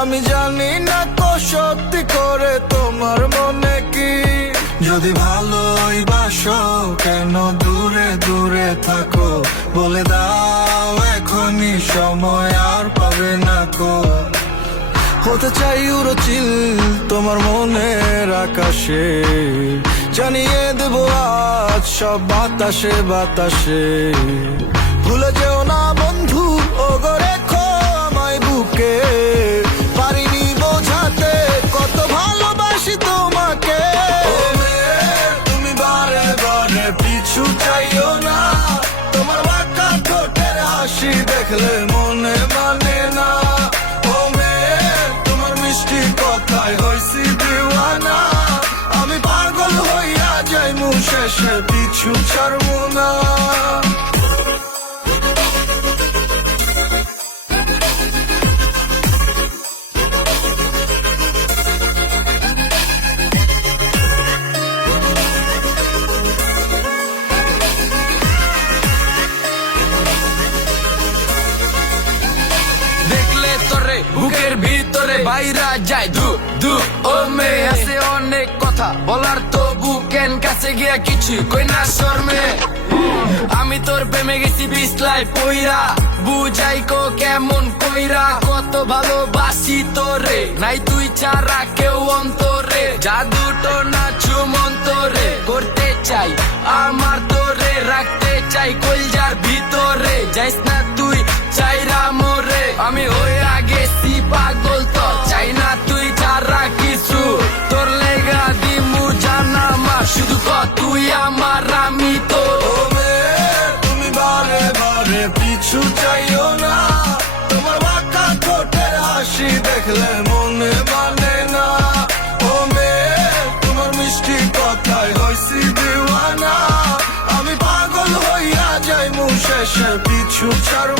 আমি জানি না তো সত্যি করে তোমার মনে কি। যদি ভালোই বাসো কেন দূরে দূরে থাকো, বলে দাও এখনই সময় আর পাবে না কো। হতে চাই উড়োচিল তোমার মনের আকাশে, জানিয়ে দেবো আজ সব বাতাসে বাতাসে। ভুলে যেও না বন্ধু ও গো রেখো আমায় বুকে, পারিনি বোঝাতে কত ভালোবাসি তোমাকে। তুমি বারে বারে পিছু চাইও না, তোমার বাঁকা ঠোঁটের হাসি দেখলে মনে মানে না। কথায় হইছি দিওয়ানা, আমি পাগল হইয়া যাইমু শেষে পিছু ছাড়বো না। দেখলে তোরে বুকের ভিতরে বাইরা যায় ধু ধু। ও মেয়ে আছে অনেক কথা বলার, তো বুকেন কাছে গিয়া কিছু কই না শর্মে। আমি তোর প্রেমে গেছি বিছলাই পইরা, বুঝাই কো কেমন কইরা কত ভালোবাসি তোরে, নাই তুই ছাড়া কেউ অন্তরে। জাদুটো না চুমন্তরে করতে চাই আমার তোরে, রাখতে চাই কলজার ভিতরে। যাইস না তুই চাইরা মোরে, আমি হইয়া গেছি পাগল তো চাই না তুই ছাড়া কিছু। তোর লেগা দিমু জানামা শুধু ক তুই আমার আমি তো। তুমি বারে বারে পিছু চাইও না, তোমার বাঁকা ঠোঁটের হাসি দেখলে মনে মানে না। ও মেয়ে তোমার মিষ্টি কথায় হইছি দিওয়ানা, আমি পাগল হইয়া যাইমু শেষে পিছু ছাড়ব